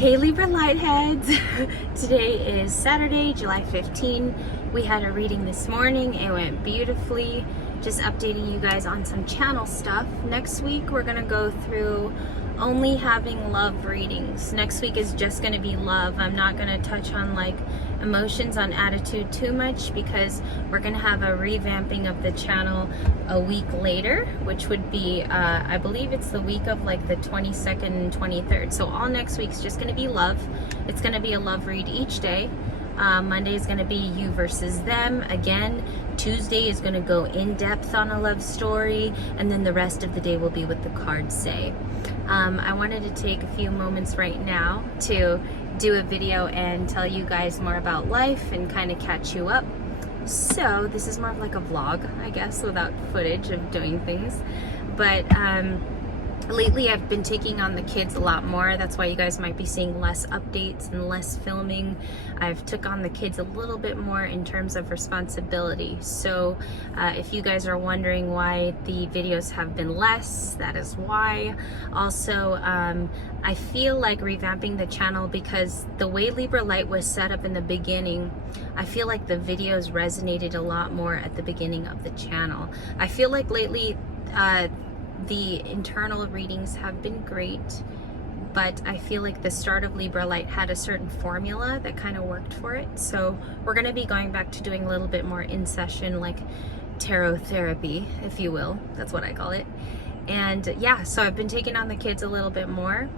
Hey Libra Lightheads! Today is Saturday, July 15. We had a reading this morning. It went beautifully. Just updating you guys on some channel stuff. Next week we're gonna go through only having love readings. Next week is just gonna be love. I'm not gonna touch on like emotions on attitude too much because we're gonna have a revamping of the channel a week later, which would be I believe it's the week of like the 22nd and 23rd. So all next week's just gonna be love. It's gonna be a love read each day. Monday is going to be you versus them again. Tuesday is going to go in depth on a love story, and then the rest of the day will be what the cards say. I wanted to take a few moments right now to do a video and tell you guys more about life and kind of catch you up. So this is more of like a vlog, I guess, without footage of doing things. But lately I've been taking on the kids a lot more. That's why you guys might be seeing less updates and less filming. I've took on the kids a little bit more in terms of responsibility. So if you guys are wondering why the videos have been less, that is why. Also, I feel like revamping the channel because the way Libra Light was set up in the beginning, I feel like the videos resonated a lot more at the beginning of the channel. I feel like lately, the internal readings have been great, but I feel like the start of Libra Light had a certain formula that kind of worked for it. So we're going to be going back to doing a little bit more in session, like tarot therapy, if you will. That's what I call it. And yeah, so I've been taking on the kids a little bit more.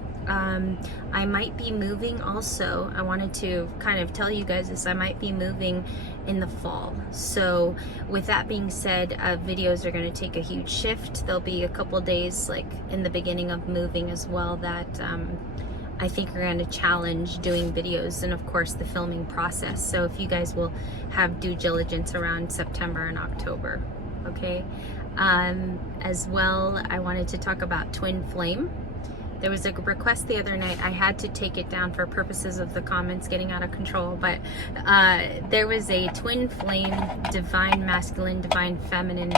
I might be moving also. I wanted to kind of tell you guys this. I might be moving in the fall. So with that being said, videos are going to take a huge shift. There'll be a couple days like in the beginning of moving as well that I think are going to challenge doing videos and of course the filming process. So if you guys will have due diligence around September and October, okay? As well, I wanted to talk about twin flame. There was a request the other night. I had to take it down for purposes of the comments getting out of control, but there was a twin flame, divine masculine, divine feminine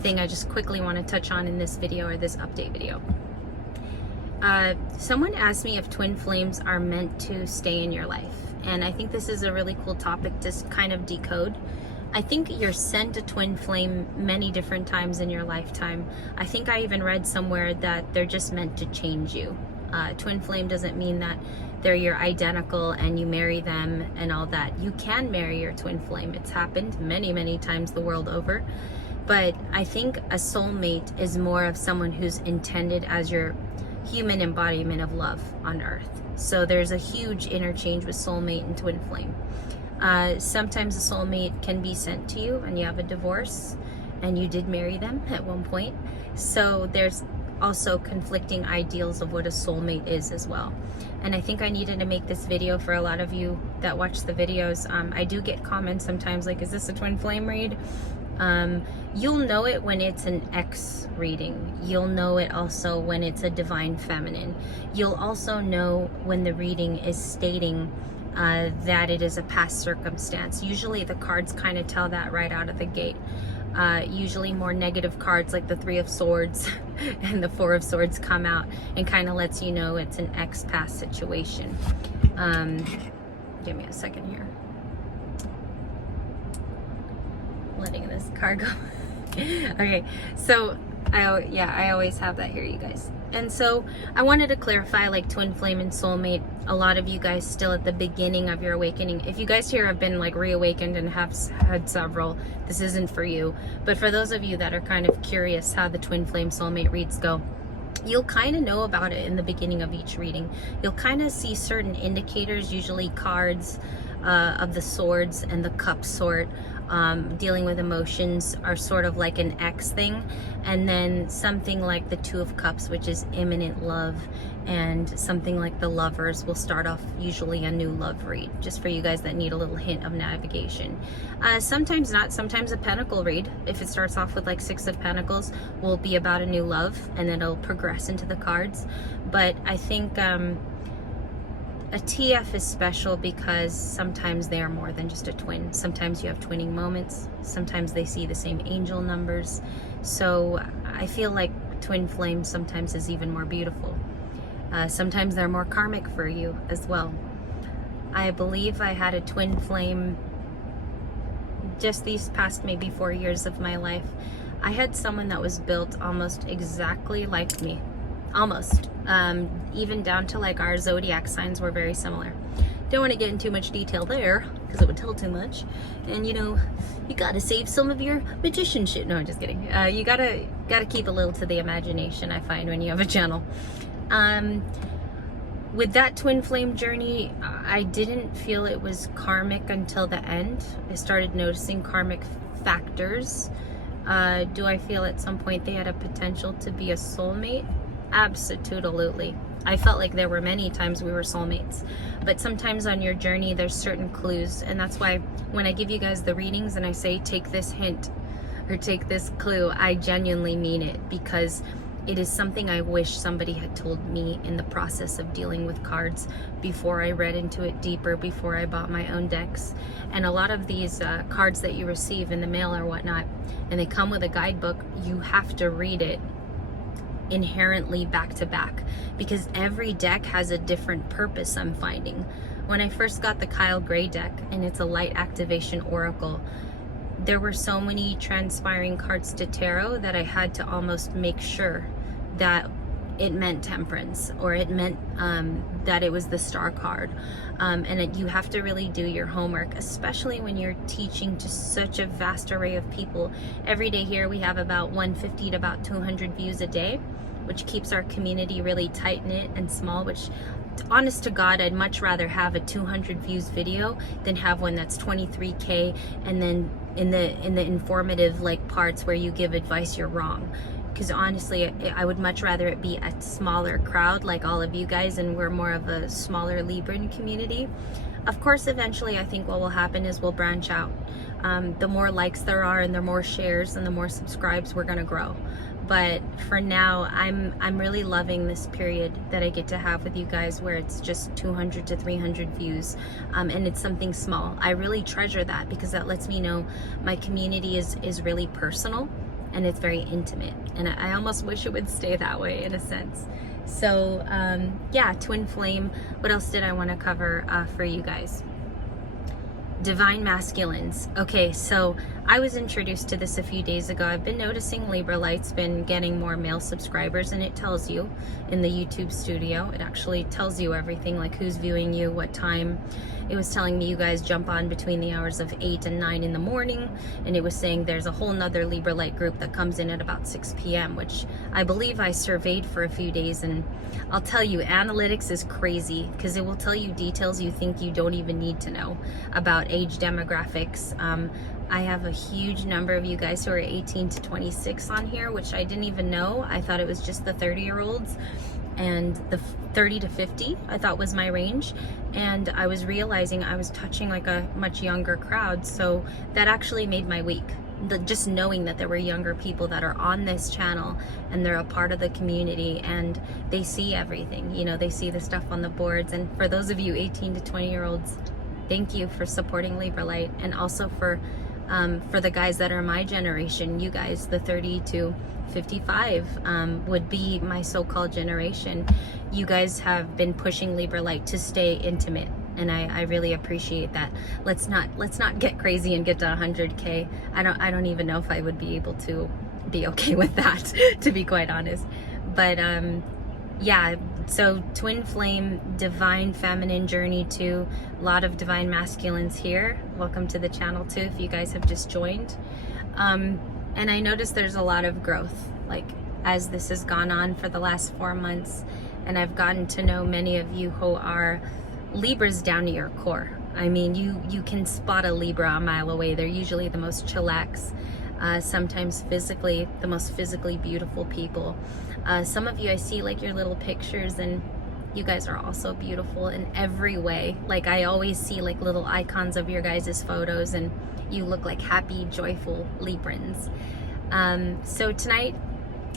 thing I just quickly want to touch on in this video or this update video. Someone asked me if twin flames are meant to stay in your life, and I think this is a really cool topic to kind of decode. I think you're sent a twin flame many different times in your lifetime. I think I even read somewhere that they're just meant to change you. Twin flame doesn't mean that they're your identical and you marry them and all that. You can marry your twin flame. It's happened many, many times the world over. But I think a soulmate is more of someone who's intended as your human embodiment of love on earth. So there's a huge interchange with soulmate and twin flame. Sometimes a soulmate can be sent to you and you have a divorce and you did marry them at one point. So there's also conflicting ideals of what a soulmate is as well. And I think I needed to make this video for a lot of you that watch the videos. I do get comments sometimes like, is this a twin flame read? You'll know it when it's an X reading. You'll know it also when it's a divine feminine. You'll also know when the reading is stating that it is a past circumstance. Usually the cards kind of tell that right out of the gate. Usually more negative cards like the Three of Swords and the Four of Swords come out and kind of lets you know it's an ex-past situation. Give me a second here. Letting this card go. Okay, so I always have that here, you guys. And so I wanted to clarify like twin flame and soulmate. A lot of you guys still at the beginning of your awakening. If you guys here have been like reawakened and have had several, this isn't for you. But for those of you that are kind of curious how the twin flame soulmate reads go, you'll kind of know about it in the beginning of each reading. You'll kind of see certain indicators, usually cards of the swords and the cup sort. Dealing with emotions are sort of like an X thing, and then something like the Two of Cups, which is imminent love, and something like the Lovers will start off usually a new love read, just for you guys that need a little hint of navigation. Sometimes not. Sometimes a Pentacle read, if it starts off with like Six of Pentacles, will be about a new love, and then it'll progress into the cards. But I think a TF is special because sometimes they are more than just a twin. Sometimes you have twinning moments. Sometimes they see the same angel numbers. So I feel like twin flame sometimes is even more beautiful. Sometimes they're more karmic for you as well. I believe I had a twin flame just these past maybe 4 years of my life. I had someone that was built almost exactly like me. Almost. Even down to like our zodiac signs were very similar. Don't want to get into too much detail there because it would tell too much. And you know, you gotta save some of your magician shit. No, I'm just kidding. You gotta keep a little to the imagination, I find, when you have a channel. With that twin flame journey, I didn't feel it was karmic until the end. I started noticing karmic factors. Do I feel at some point they had a potential to be a soulmate? Absolutely. I felt like there were many times we were soulmates, but sometimes on your journey there's certain clues, and that's why when I give you guys the readings and I say take this hint or take this clue, I genuinely mean it, because it is something I wish somebody had told me in the process of dealing with cards before I read into it deeper, before I bought my own decks. And a lot of these cards that you receive in the mail or whatnot, and they come with a guidebook, you have to read it inherently back to back, because every deck has a different purpose, I'm finding. When I first got the Kyle Gray deck, and it's a light activation oracle, there were so many transpiring cards to tarot that I had to almost make sure that it meant temperance, or it meant that it was the star card. You have to really do your homework, especially when you're teaching to such a vast array of people. Every day here we have about 150 to about 200 views a day, which keeps our community really tight-knit and small, which, honest to God, I'd much rather have a 200 views video than have one that's 23K and then in the informative like parts where you give advice you're wrong. Because honestly, I would much rather it be a smaller crowd like all of you guys, and we're more of a smaller Libran community. Of course, eventually I think what will happen is we'll branch out. The more likes there are and the more shares and the more subscribes, we're gonna grow. But for now, I'm really loving this period that I get to have with you guys, where it's just 200 to 300 views, and it's something small. I really treasure that, because that lets me know my community is really personal and it's very intimate, and I almost wish it would stay that way in a sense. So yeah, twin flame. What else did I want to cover for you guys? Divine masculines. Okay, so I was introduced to this a few days ago. I've been noticing Libra Light's been getting more male subscribers, and it tells you in the YouTube studio. It actually tells you everything, like who's viewing you, what time. It was telling me you guys jump on between the hours of 8 and 9 in the morning, and it was saying there's a whole nother Libra Light group that comes in at about 6 p.m., which I believe I surveyed for a few days. And I'll tell you, analytics is crazy, because it will tell you details you think you don't even need to know about age demographics. I have a huge number of you guys who are 18 to 26 on here, which I didn't even know. I thought it was just the 30-year-olds, and the 30 to 50 I thought was my range. And I was realizing I was touching like a much younger crowd, so that actually made my week. Just knowing that there were younger people that are on this channel and they're a part of the community and they see everything, you know, they see the stuff on the boards. And for those of you 18 to 20-year-olds, thank you for supporting Libra Light. And also for the guys that are my generation, you guys, the 30 to 55 would be my so-called generation. You guys have been pushing Libra Light to stay intimate, and I really appreciate that. Let's not get crazy and get to 100K. I don't even know if I would be able to be okay with that, to be quite honest. But yeah, so twin flame, divine feminine journey too. A lot of divine masculines here. Welcome to the channel too, if you guys have just joined. And I noticed there's a lot of growth, like as this has gone on for the last 4 months, and I've gotten to know many of you who are Libras down to your core. I mean, you can spot a Libra a mile away. They're usually the most chillax, sometimes physically, the most physically beautiful people. Some of you, I see like your little pictures, and you guys are also beautiful in every way. Like I always see like little icons of your guys' photos, and you look like happy, joyful Librans. So tonight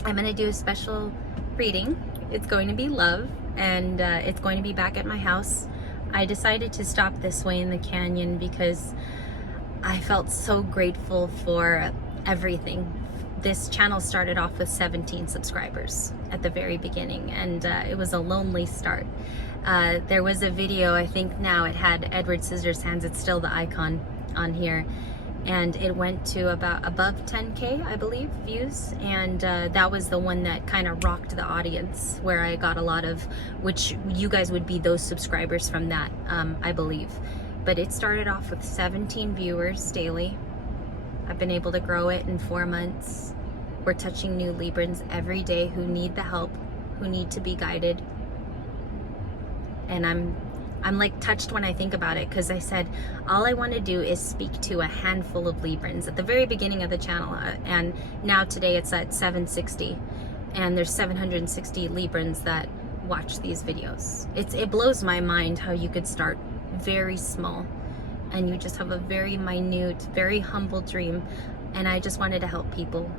I'm going to do a special reading. It's going to be love, and it's going to be back at my house. I decided to stop this way in the canyon because I felt so grateful for everything this channel started off with 17 subscribers at the very beginning, and it was a lonely start. There was a video, I think now it had Edward Scissorhands, it's still the icon on here, and it went to about above 10K, I believe, views, and that was the one that kind of rocked the audience, where I got a lot of, which you guys would be those subscribers from that, I believe. But it started off with 17 viewers daily. I've been able to grow it in 4 months. We're touching new Librans every day who need the help, who need to be guided. And I'm like touched when I think about it, because I said all I want to do is speak to a handful of Librans at the very beginning of the channel, and now today it's at 760, and there's 760 Librans that watch these videos. It blows my mind how you could start very small and you just have a very minute, very humble dream, and I just wanted to help people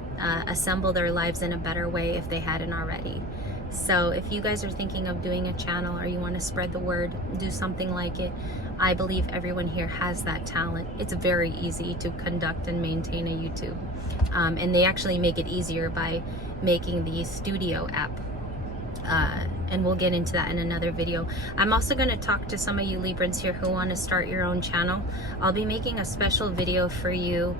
assemble their lives in a better way if they hadn't already. So if you guys are thinking of doing a channel, or you want to spread the word, do something like it, I believe everyone here has that talent. It's very easy to conduct and maintain a YouTube, and they actually make it easier by making the Studio app. And we'll get into that in another video. I'm also going to talk to some of you Librans here who want to start your own channel. I'll be making a special video for you.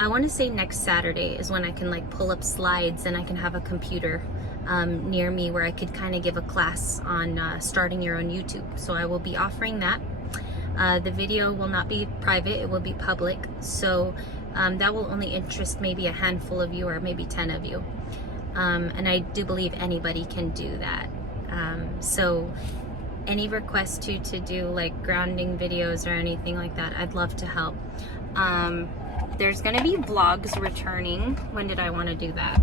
I want to say next Saturday is when I can like pull up slides, and I can have a computer near me where I could kind of give a class on starting your own YouTube. So I will be offering that. The video will not be private, it will be public. So that will only interest maybe a handful of you, or maybe 10 of you. And I do believe anybody can do that. So any requests to do like grounding videos or anything like that, I'd love to help. There's gonna be vlogs returning. When did I want to do that?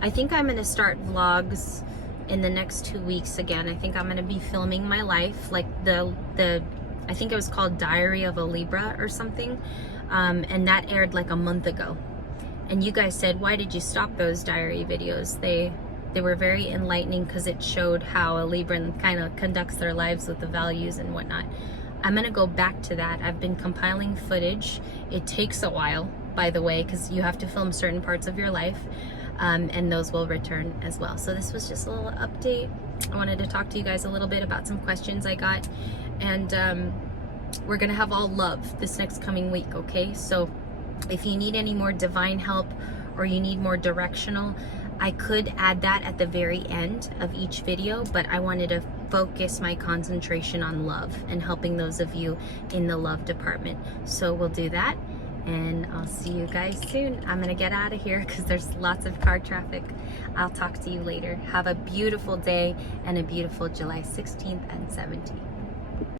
I think I'm gonna start vlogs in the next 2 weeks again. I think I'm gonna be filming my life, like the I think it was called Diary of a Libra or something, and that aired like a month ago. And you guys said, why did you stop those diary videos? They were very enlightening, because it showed how a Libran kind of conducts their lives with the values and whatnot. I'm gonna go back to that. I've been compiling footage. It takes a while, by the way, because you have to film certain parts of your life, and those will return as well. So this was just a little update. I wanted to talk to you guys a little bit about some questions I got, and we're gonna have all love this next coming week, okay? So if you need any more divine help, or you need more directional, I could add that at the very end of each video, but I wanted to focus my concentration on love and helping those of you in the love department. So we'll do that, and I'll see you guys soon. I'm gonna get out of here because there's lots of car traffic. I'll talk to you later. Have a beautiful day and a beautiful July 16th and 17th.